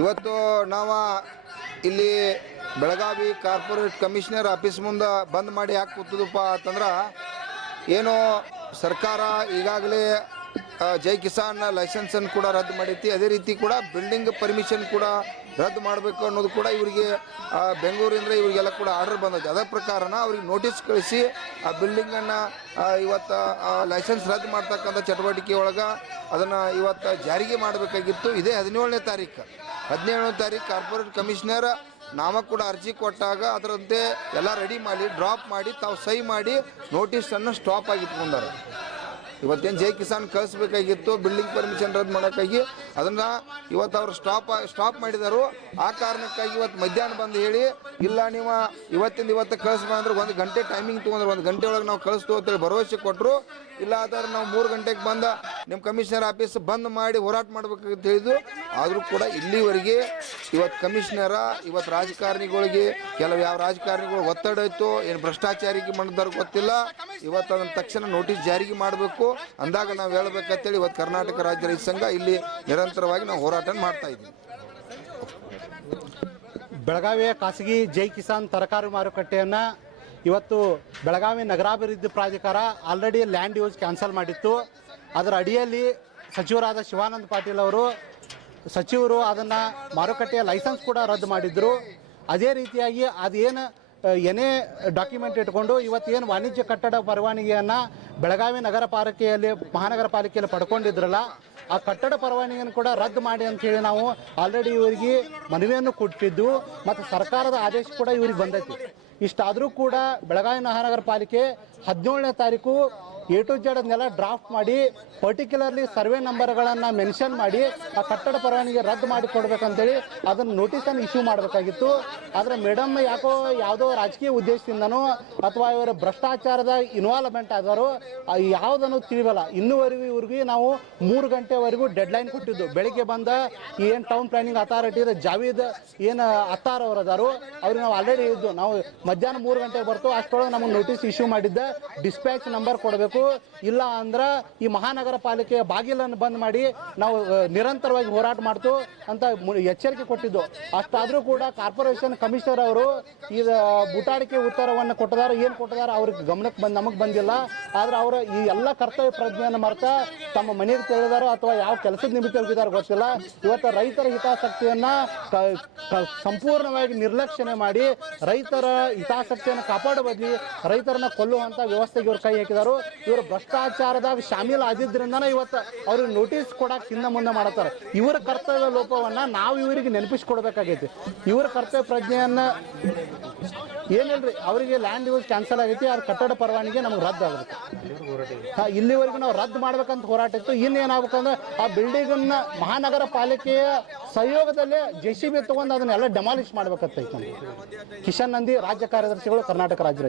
ಇವತ್ತು ನಾವು ಇಲ್ಲಿ ಬೆಳಗಾವಿ ಕಾರ್ಪೊರೇಟ್ ಕಮಿಷನರ್ ಆಫೀಸ್ ಮುಂದೆ ಬಂದ್ ಮಾಡಿ ಯಾಕೆ ಕೂತದಪ್ಪ ಅಂತಂದ್ರೆ, ಏನು ಸರ್ಕಾರ ಈಗಾಗಲೇ ಜೈ ಕಿಸಾನ್ ಲೈಸೆನ್ಸನ್ನು ಕೂಡ ರದ್ದು ಮಾಡೈತಿ ಅದೇ ರೀತಿ ಕೂಡ ಬಿಲ್ಡಿಂಗ್ ಪರ್ಮಿಷನ್ ಕೂಡ ರದ್ದು ಮಾಡಬೇಕು ಅನ್ನೋದು ಕೂಡ ಇವರಿಗೆ ಬೆಂಗಳೂರಿಂದ ಇವರಿಗೆಲ್ಲ ಕೂಡ ಆರ್ಡರ್ ಬಂದೈತೆ. ಅದರ ಪ್ರಕಾರನ ಅವ್ರಿಗೆ ನೋಟಿಸ್ ಕಳಿಸಿ ಆ ಬಿಲ್ಡಿಂಗನ್ನು ಇವತ್ತು ಲೈಸೆನ್ಸ್ ರದ್ದು ಮಾಡ್ತಕ್ಕಂಥ ಚಟುವಟಿಕೆ ಒಳಗೆ ಅದನ್ನು ಇವತ್ತು ಜಾರಿಗೆ ಮಾಡಬೇಕಾಗಿತ್ತು. ಇದೇ ಹದಿನೇಳನೇ ತಾರೀಕು ಹದಿನೇಳನೇ ತಾರೀಕು ಕಾರ್ಪೊರೇಟ್ ಕಮಿಷನರ್, ನಾಮ ಕೂಡ ಅರ್ಜಿ ಕೊಟ್ಟಾಗ ಅದರಂತೆ ಎಲ್ಲ ರೆಡಿ ಮಾಡಿ ಡ್ರಾಪ್ ಮಾಡಿ, ತಾವು ಸಹಿ ಮಾಡಿ ನೋಟಿಸನ್ನು ಸ್ಟಾಪ್ ಆಗಿ ಇಟ್ಕೊಂಡಾರೆ. ಇವತ್ತೇನು ಜೈ ಕಿಸಾನ್ ಕಳಿಸ್ಬೇಕಾಗಿತ್ತು ಬಿಲ್ಡಿಂಗ್ ಪರ್ಮಿಷನ್ ರದ್ದು ಮಾಡೋಕ್ಕಾಗಿ ಅದನ್ನು ಇವತ್ತು ಅವರು ಸ್ಟಾಪ್ ಸ್ಟಾಪ್ ಮಾಡಿದರು. ಆ ಕಾರಣಕ್ಕಾಗಿ ಇವತ್ತು ಮಧ್ಯಾಹ್ನ ಬಂದು ಹೇಳಿ, ಇಲ್ಲ ನೀವು ಇವತ್ತಿಂದ ಇವತ್ತು ಕಳಿಸ್ಬಾ ಅಂದ್ರೆ ಒಂದು ಗಂಟೆ ಟೈಮಿಂಗ್ ತೊಗೊಂಡ್ರೆ, ಒಂದು ಗಂಟೆ ಒಳಗೆ ನಾವು ಕಳಿಸ್ತು ಅಂತೇಳಿ ಭರವಸೆ ಕೊಟ್ಟರು ಇಲ್ಲ ಆದ್ರೆ ನಾವು ಮೂರು ಗಂಟೆಗೆ ಬಂದ ನಿಮ್ಮ ಕಮಿಷನರ್ ಆಫೀಸ್ ಬಂದ್ ಮಾಡಿ ಹೋರಾಟ ಮಾಡ್ಬೇಕಂತ ಹೇಳಿದ್ದು ಆದರೂ ಕೂಡ ಇಲ್ಲಿವರೆಗೆ ಇವತ್ತು ಕಮಿಷನರ ಇವತ್ತು ರಾಜಕಾರಣಿಗಳಿಗೆ, ಕೆಲವು ಯಾವ ರಾಜಕಾರಣಿಗಳು ಒತ್ತಡ ಇತ್ತು, ಏನು ಭ್ರಷ್ಟಾಚಾರಿಗೆ ಮಾಡಿದಾರ ಗೊತ್ತಿಲ್ಲ. ಇವತ್ತು ಅದನ್ನು ತಕ್ಷಣ ನೋಟಿಸ್ ಜಾರಿಗೆ ಮಾಡಬೇಕು. ಅಂದಾಗ ನಾವು ಹೇಳ್ಬೇಕಂತೇಳಿ ಇವತ್ತು ಕರ್ನಾಟಕ ರಾಜ್ಯ ರೈತ ಸಂಘ ಇಲ್ಲಿ ನಿರಂತರವಾಗಿ ನಾವು ಹೋರಾಟ ಮಾಡ್ತಾ ಇದ್ದೀವಿ. ಬೆಳಗಾವಿಯ ಖಾಸಗಿ ಜೈ ಕಿಸಾನ್ ತರಕಾರಿ ಮಾರುಕಟ್ಟೆಯನ್ನು ಇವತ್ತು ಬೆಳಗಾವಿ ನಗರಾಭಿವೃದ್ಧಿ ಪ್ರಾಧಿಕಾರ ಆಲ್ರೆಡಿ ಲ್ಯಾಂಡ್ ಯೂಸ್ ಕ್ಯಾನ್ಸಲ್ ಮಾಡಿತ್ತು. ಅದರ ಅಡಿಯಲ್ಲಿ ಸಚಿವರಾದ ಶಿವಾನಂದ ಪಾಟೀಲ್ ಅವರು ಸಚಿವರು ಅದನ್ನು ಮಾರುಕಟ್ಟೆಯ ಲೈಸೆನ್ಸ್ ಕೂಡ ರದ್ದು ಮಾಡಿದ್ರು. ಅದೇ ರೀತಿಯಾಗಿ ಅದೇನು ಏನೇ ಡಾಕ್ಯುಮೆಂಟ್ ಇಟ್ಕೊಂಡು ಇವತ್ತೇನು ವಾಣಿಜ್ಯ ಕಟ್ಟಡ ಪರವಾನಗಿಯನ್ನು ಬೆಳಗಾವಿ ನಗರ ಪಾಲಿಕೆಯಲ್ಲಿ, ಮಹಾನಗರ ಪಾಲಿಕೆಯಲ್ಲಿ ಪಡ್ಕೊಂಡಿದ್ರಲ್ಲ, ಆ ಕಟ್ಟಡ ಪರವಾನಗಿಯನ್ನು ಕೂಡ ರದ್ದು ಮಾಡಿ ಅಂತ ಹೇಳಿ ನಾವು ಆಲ್ರೆಡಿ ಇವರಿಗೆ ಮನವಿಯನ್ನು ಕೊಟ್ಟಿದ್ದು, ಮತ್ತು ಸರ್ಕಾರದ ಆದೇಶ ಕೂಡ ಇವ್ರಿಗೆ ಬಂದೈತಿ. ಇಷ್ಟಾದರೂ ಕೂಡ ಬೆಳಗಾವಿ ಮಹಾನಗರ ಪಾಲಿಕೆ ಹದಿನೇಳನೇ ತಾರೀಕು ಎ ಟು ಜೆಡ್ ಡ್ರಾಫ್ಟ್ ಮಾಡಿ ಪರ್ಟಿಕ್ಯುಲರ್ಲಿ ಸರ್ವೆ ನಂಬರ್ಗಳನ್ನು ಮೆನ್ಷನ್ ಮಾಡಿ, ಆ ಕಟ್ಟಡ ಪರವಾನಿಗೆ ರದ್ದು ಮಾಡಿ ಕೊಡ್ಬೇಕಂತೇಳಿ ಅದನ್ನು ನೋಟಿಸನ್ನು ಇಶ್ಯೂ ಮಾಡಬೇಕಾಗಿತ್ತು. ಆದರೆ ಮೇಡಮ್ ಯಾಕೋ ಯಾವುದೋ ರಾಜಕೀಯ ಉದ್ದೇಶದಿಂದನೋ ಅಥವಾ ಇವರ ಭ್ರಷ್ಟಾಚಾರದ ಇನ್ವಾಲ್ವ್ಮೆಂಟ್ ಆದವರು ಯಾವುದನ್ನು ತಿಳಿಬಲ್ಲ ಇನ್ನೂವರೆಗೂ ಇವ್ರಿಗೆ ನಾವು ಮೂರು ಗಂಟೆವರೆಗೂ ಡೆಡ್ಲೈನ್ ಕೊಟ್ಟಿದ್ದು. ಬೆಳಿಗ್ಗೆ ಬಂದ ಏನು ಟೌನ್ ಪ್ಲಾನಿಂಗ್ ಅಥಾರಿಟಿ ಜಾವೀದ್ ಏನು ಅತ್ತಾರ್ ಅವರು ಅದಾರು ಅವ್ರಿಗೆ ನಾವು ಆಲ್ರೆಡಿ ಇದ್ದು, ನಾವು ಮಧ್ಯಾಹ್ನ ಮೂರು ಗಂಟೆಗೆ ಬರ್ತು ಅಷ್ಟೊಳಗೆ ನಮಗೆ ನೋಟಿಸ್ ಇಶ್ಯೂ ಮಾಡಿದ್ದ ಡಿಸ್ಪ್ಯಾಚ್ ನಂಬರ್ ಕೊಡಬೇಕು ಇಲ್ಲ ಅಂದ್ರೆ ಈ ಮಹಾನಗರ ಪಾಲಿಕೆಯ ಬಾಗಿಲನ್ನು ಬಂದ್ ಮಾಡಿ ನಾವು ನಿರಂತರವಾಗಿ ಹೋರಾಟ ಮಾಡ್ತು ಅಂತ ಎಚ್ಚರಿಕೆ ಕೊಟ್ಟಿದ್ದು. ಅಷ್ಟಾದರೂ ಕೂಡ ಕಾರ್ಪೊರೇಷನ್ ಕಮಿಷನರ್ ಅವರು ಈ ಬುಟಾಡಿಕೆ ಉತ್ತರವನ್ನು ಕೊಟ್ಟದಾರ ಏನು ಕೊಟ್ಟದಾರ ಅವ್ರಿಗೆ ಗಮನಕ್ಕೆ ಬಂದು, ನಮಗೆ ಬಂದಿಲ್ಲ. ಆದ್ರೆ ಅವರು ಈ ಎಲ್ಲ ಕರ್ತವ್ಯ ಪ್ರಜ್ಞೆಯನ್ನು ಮರೆತ ತಮ್ಮ ಮನೆಗೆ ತೆರಳಿದಾರೋ ಅಥವಾ ಯಾವ ಕೆಲಸದ ನಿಮಿತ್ತ ಹೋಗಿದಾರೋ ಗೊತ್ತಿಲ್ಲ. ಇವತ್ತು ರೈತರ ಹಿತಾಸಕ್ತಿಯನ್ನ ಸಂಪೂರ್ಣವಾಗಿ ನಿರ್ಲಕ್ಷಣೆ ಮಾಡಿ ರೈತರ ಹಿತಾಸಕ್ತಿಯನ್ನು ಕಾಪಾಡೋ ಬದಲಿ ರೈತರನ್ನ ಕೊಲ್ಲುವಂತ ವ್ಯವಸ್ಥೆಗೆ ಇವರು ಕೈ ಹಾಕಿದಾರು. ಇವರು ಭ್ರಷ್ಟಾಚಾರದಾಗ ಶಾಮೀಲ್ ಆಗಿದ್ರಿಂದನೇ ಇವತ್ತು ಅವ್ರಿಗೆ ನೋಟಿಸ್ ಕೊಡಕ್ಕೆ ಹಿಂದೆ ಮುಂದೆ ಮಾಡತ್ತಾರೆ. ಇವರ ಕರ್ತವ್ಯ ಲೋಪವನ್ನ ನಾವು ಇವರಿಗೆ ನೆನಪಿಸ್ಕೊಡ್ಬೇಕಾಗೈತಿ. ಇವರ ಕರ್ತವ್ಯ ಪ್ರಜ್ಞೆಯನ್ನ ಏನಿಲ್ರಿ ಅವರಿಗೆ ಲ್ಯಾಂಡ್ ಯೂಸ್ ಕ್ಯಾನ್ಸಲ್ ಆಗೈತಿ ಅದ್ರ ಕಟ್ಟಡ ಪರವಾನಿಗೆ ನಮ್ಗೆ ರದ್ದು ಆಗುತ್ತೆ. ಹಾಂ, ಇಲ್ಲಿವರೆಗೂ ನಾವು ರದ್ದು ಮಾಡ್ಬೇಕಂತ ಹೋರಾಟ ಇತ್ತು. ಇನ್ನೇನಾಗ್ಬೇಕಂದ್ರೆ ಆ ಬಿಲ್ಡಿಂಗನ್ನು ಮಹಾನಗರ ಪಾಲಿಕೆಯ ಸಹಯೋಗದಲ್ಲೇ ಜೆ ಸಿ ಬಿ ತಗೊಂಡು ಅದನ್ನೆಲ್ಲ ಡೆಮಾಲಿಷ್ ಮಾಡ್ಬೇಕಂತ ಕಿಶನ್ ನಂದಿ ರಾಜ್ಯ ಕಾರ್ಯದರ್ಶಿಗಳು ಕರ್ನಾಟಕ ರಾಜ್ಯ